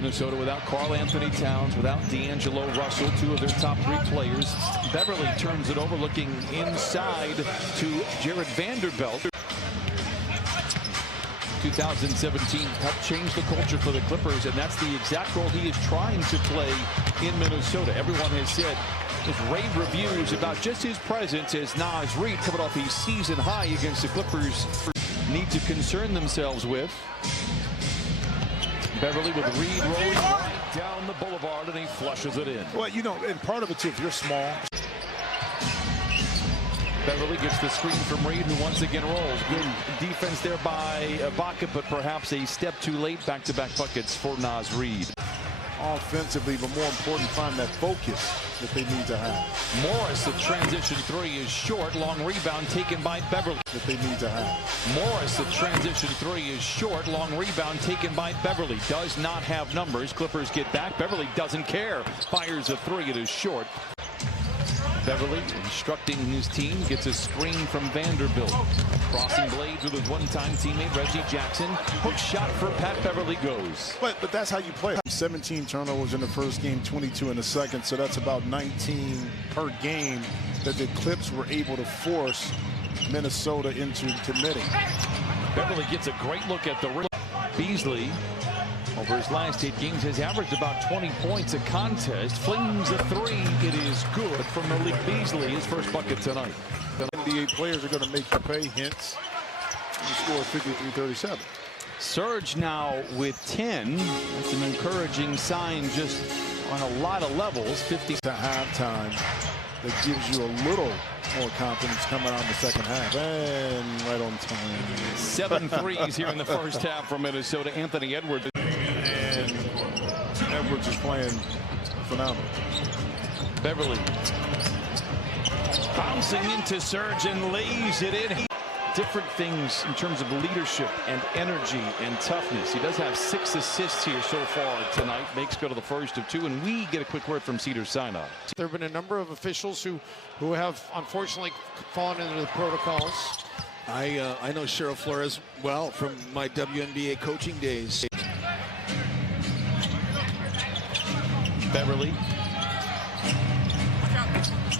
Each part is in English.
Minnesota without Karl Anthony Towns, without D'Angelo Russell, two of their top three players. Beverley turns it over, looking inside to Jared Vanderbilt. 2017 helped change the culture for the Clippers, and that's the exact role he is trying to play in Minnesota. Everyone has said his rave reviews about just his presence as Naz Reid, coming off his season high against the Clippers, need to concern themselves with. Beverley with Reid rolling right down the boulevard, and he flushes it in. Well, you know, and part of it too, if you're small. Beverley gets the screen from Reid, who once again rolls. Good defense there by Ibaka, but perhaps a step too late. Back-to-back buckets for Naz Reid. Offensively, but more important, find that focus that they need to have. Morris, the transition three is short. Long rebound taken by Beverley. That they need to have. Morris, the transition three is short. Long rebound taken by Beverley. Does not have numbers. Clippers get back. Beverley doesn't care. Fires a three. It is short. Beverley instructing his team, gets a screen from Vanderbilt. Crossing blades with his one-time teammate Reggie Jackson. Hook shot for Pat Beverley goes. But that's how you play. 17 turnovers in the first game, 22 in the second, so that's about 19 per game that the Clips were able to force Minnesota into committing. Beverley gets a great look at the rim. Beasley, over his last 8 games, has averaged about 20 points a contest. Flings a three. It is good from Malik Beasley, his first bucket tonight. The NBA players are going to make you pay, hence the score 53-37. Surge now with 10. That's an encouraging sign just on a lot of levels. 50 to halftime. That gives you a little more confidence coming out in the second half. And right on time. 7 threes here in the first half from Minnesota. Anthony Edwards. And Edwards is playing phenomenal. Beverley bouncing into Surge and lays it in. Different things in terms of leadership and energy and toughness. He does have 6 assists here so far tonight. Makes go to the first of 2, and we get a quick word from Cedars-Sinai. There have been a number of officials who have unfortunately fallen into the protocols. I know Cheryl Flores well from my WNBA coaching days. Beverley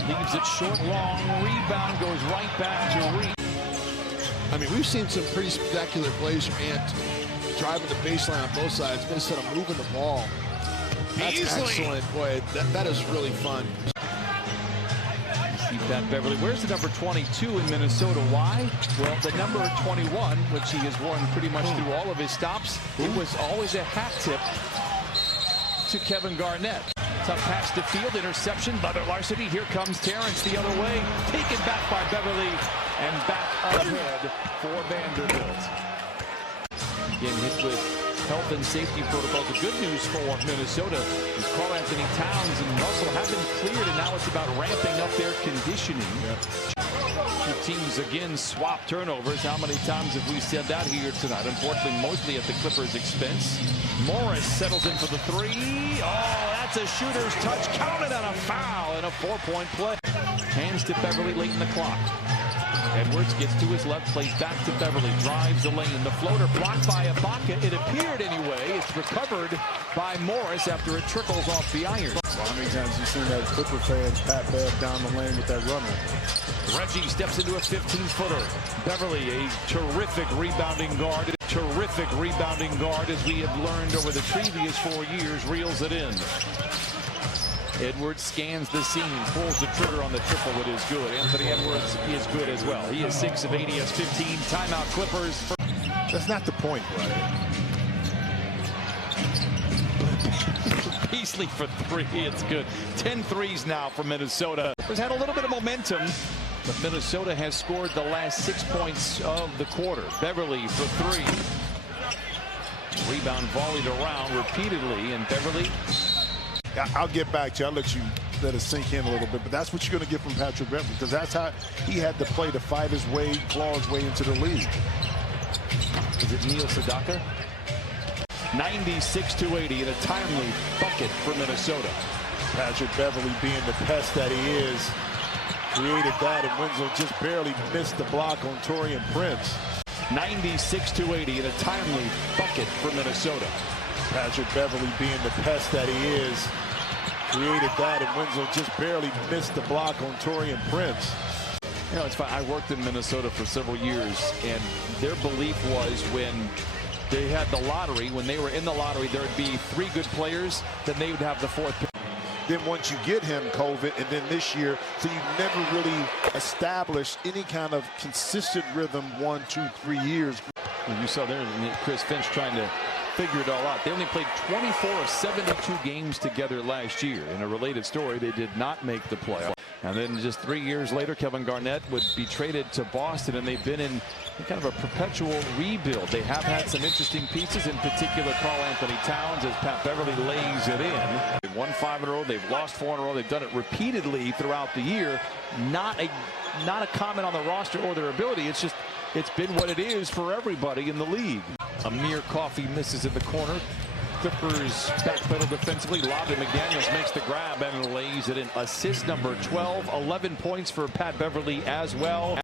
leaves it short, long rebound goes right back to Reid. I mean, we've seen some pretty spectacular plays from Ant driving the baseline on both sides, but instead of moving the ball. That's excellent. Boy, that is really fun. See Pat Beverley. Where's the number 22 in Minnesota? Why? Well, the number 21, which he has worn pretty much through all of his stops, it was always a hat tip to Kevin Garnett. Tough pass to field, interception, Butler Larceny. Here comes Terrence the other way. Taken back by Beverley and back ahead for Vanderbilt. Again, hit with health and safety protocols. The good news for Minnesota is Karl Anthony Towns and Russell have been cleared, and now it's about ramping up their conditioning. Two teams again swap turnovers. How many times have we said that here tonight? Unfortunately, mostly at the Clippers' expense. Morris settles in for the three. Oh, that's a shooter's touch. Counted on a foul and a 4-point play. Hands to Beverley late in the clock. Edwards gets to his left, plays back to Beverley, drives the lane. The floater blocked by Ibaka. It appeared anyway. It's recovered by Morris after it trickles off the iron. Well, how many times have you seen that Clipper fans Pat Bev down the lane with that runner? Reggie steps into a 15-footer. Beverley, a terrific rebounding guard. Terrific rebounding guard, as we have learned over the previous 4 years, reels it in. Edwards scans the scene, pulls the trigger on the triple. It is good. Anthony Edwards is good as well. He is 6 of 80, has 15. Timeout Clippers. That's not the point, right? Beasley for 3. It's good. 10 threes now for Minnesota. Has had a little bit of momentum, but Minnesota has scored the last 6 points of the quarter. Beverley for 3. Rebound volleyed around repeatedly, and Beverley. I'll get back to you. I'll let it sink in a little bit, but that's what you're going to get from Patrick Beverley, because that's how he had to play to fight his way, claw his way into the league. Is it Neil Sedaka? 96-80 and a timely bucket for Minnesota. Patrick Beverley, being the pest that he is, created that, and Winslow just barely missed the block on Taurean Prince. 96-80 and a timely bucket for Minnesota. Patrick Beverley, being the pest that he is, created that, and Winslow just barely missed the block on Taurean Prince. You know, it's fine. I worked in Minnesota for several years, and their belief was when they had the lottery, when they were in the lottery, there would be 3 good players, then they would have the 4th pick. Then once you get him, COVID, and then this year, so you never really established any kind of consistent rhythm 1, 2, 3 years. And you saw there Chris Finch trying to figure it all out. They only played 24 of 72 games together last year. In a related story, they did not make the playoff. And then just 3 years later, Kevin Garnett would be traded to Boston, and they've been in kind of a perpetual rebuild. They have had some interesting pieces, in particular Karl Anthony Towns, as Pat Beverley lays it in. They've won 5 in a row. They've lost 4 in a row. They've done it repeatedly throughout the year. Not a comment on the roster or their ability. It's just, it's been what it is for everybody in the league. Amir Coffey misses in the corner. Clippers backpedal defensively. Lob, and McDaniels makes the grab and lays it in. Assist number 12. 11 points for Pat Beverley as well.